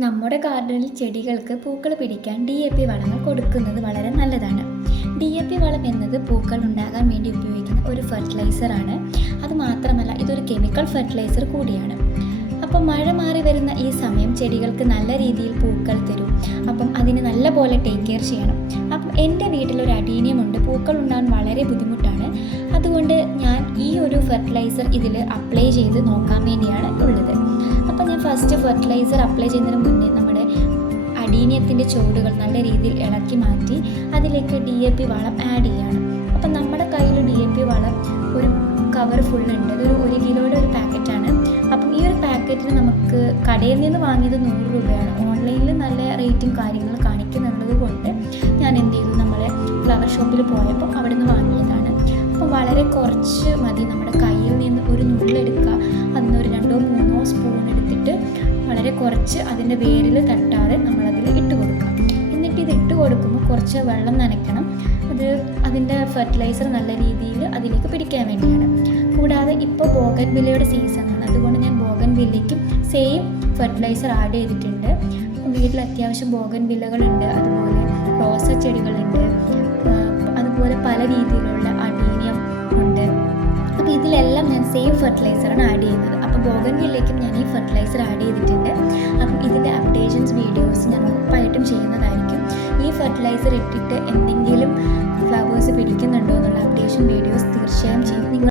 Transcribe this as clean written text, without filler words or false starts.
നമ്മുടെ ഗാർഡനിൽ ചെടികൾക്ക് പൂക്കൾ പിടിക്കാൻ DAP വളങ്ങൾ കൊടുക്കുന്നത് വളരെ നല്ലതാണ്. DAP വളം എന്നത് പൂക്കൾ ഉണ്ടാകാൻ വേണ്ടി ഉപയോഗിക്കുന്ന ഒരു ഫെർട്ടിലൈസറാണ്. അതുമാത്രമല്ല, ഇതൊരു കെമിക്കൽ ഫെർട്ടിലൈസർ കൂടിയാണ്. അപ്പം മഴ മാറി വരുന്ന ഈ സമയം ചെടികൾക്ക് നല്ല രീതിയിൽ പൂക്കൾ തരും. അപ്പം അതിന് നല്ല പോലെ ടേക്ക് കെയർ ചെയ്യണം. അപ്പം എൻ്റെ വീട്ടിലൊരു അഡീനിയം ഉണ്ട്. പൂക്കൾ ഉണ്ടാകാൻ വളരെ ബുദ്ധിമുട്ടാണ്. അതുകൊണ്ട് ഞാൻ ഈ ഒരു ഫെർട്ടിലൈസർ ഇതിൽ അപ്ലൈ ചെയ്ത് നോക്കാൻ വേണ്ടിയാണ് ഉള്ളത്. അപ്പം ഞാൻ ഫസ്റ്റ് ഫെർട്ടിലൈസർ അപ്ലൈ ചെയ്യുന്നതിന് മുന്നേ നമ്മുടെ അഡീനിയത്തിൻ്റെ ചുവടുകൾ നല്ല രീതിയിൽ ഇളക്കി മാറ്റി അതിലേക്ക് DAP വളം ആഡ് ചെയ്യാണ്. അപ്പം നമ്മുടെ കയ്യിൽ DAP വളം ഒരു കവർ ഫുള്ളുണ്ട്. അതൊരു 1 കിലോയുടെ ഒരു പാക്കറ്റാണ്. അപ്പം ഈ ഒരു പാക്കറ്റിന് നമുക്ക് കടയിൽ നിന്ന് വാങ്ങിയത് 100 രൂപയാണ്. ഓൺലൈനിൽ നല്ല റേറ്റും കാര്യങ്ങൾ കാണിക്കുന്നുള്ളത് കൊണ്ട് ഞാൻ എന്ത് ചെയ്തു, നമ്മളെ ഫ്ലവർ ഷോപ്പിൽ പോയപ്പോൾ അവിടെ നിന്ന് വാങ്ങിയതാണ്. അപ്പോൾ വളരെ കുറച്ച് മതി. നമ്മുടെ കയ്യിൽ നിന്ന് ഒരു നുള്ളെടുക്കുക, അതിന് ഒരു 2-3 സ്പൂൺ എടുത്തിട്ട് വളരെ കുറച്ച് അതിൻ്റെ വേരിൽ തട്ടാതെ നമ്മളതിൽ ഇട്ട് കൊടുക്കുക. എന്നിട്ട് ഇത് ഇട്ട് കൊടുക്കുമ്പോൾ കുറച്ച് വെള്ളം നനയ്ക്കണം. അതിൻ്റെ ഫെർട്ടിലൈസർ നല്ല രീതിയിൽ അതിലേക്ക് പിടിക്കാൻ വേണ്ടിയാണ്. കൂടാതെ ഇപ്പോൾ ബോഗൻവില്ലയുടെ സീസണാണ്. അതുകൊണ്ട് ഞാൻ ബോഗൻവില്ലയ്ക്കും സെയിം ഫെർട്ടിലൈസർ ആഡ് ചെയ്തിട്ടുണ്ട്. വീട്ടിൽ അത്യാവശ്യം ബോഗൻവില്ലകളുണ്ട്, അതുപോലെ റോസ ചെടികളുണ്ട്, അതുപോലെ പല രീതിയിലുള്ള അഡീനിയം ഉണ്ട്. അപ്പോൾ ഇതിലെല്ലാം ഞാൻ സെയിം ഫെർട്ടിലൈസറാണ് ആഡ് ചെയ്യുന്നത്. അപ്പോൾ ബോഗൻവില്ലയ്ക്കും ഞാൻ ഈ ഫെർട്ടിലൈസർ ആഡ് ചെയ്തിട്ടുണ്ട്. അപ്പം ഇതിൻ്റെ അപ്ഡേഷൻസ് വീഡിയോസ് ഞാൻ ഉറപ്പായിട്ടും ചെയ്യുന്നതായിരിക്കും. ഈ ഫെർട്ടിലൈസർ ഇട്ടിട്ട് എന്തെങ്കിലും ഫ്ലവേഴ്സ് പിടിക്കുന്നുണ്ടോ എന്നുള്ള അപ്ഡേഷൻ വീഡിയോസ് തീർച്ചയായും ചെയ്യും.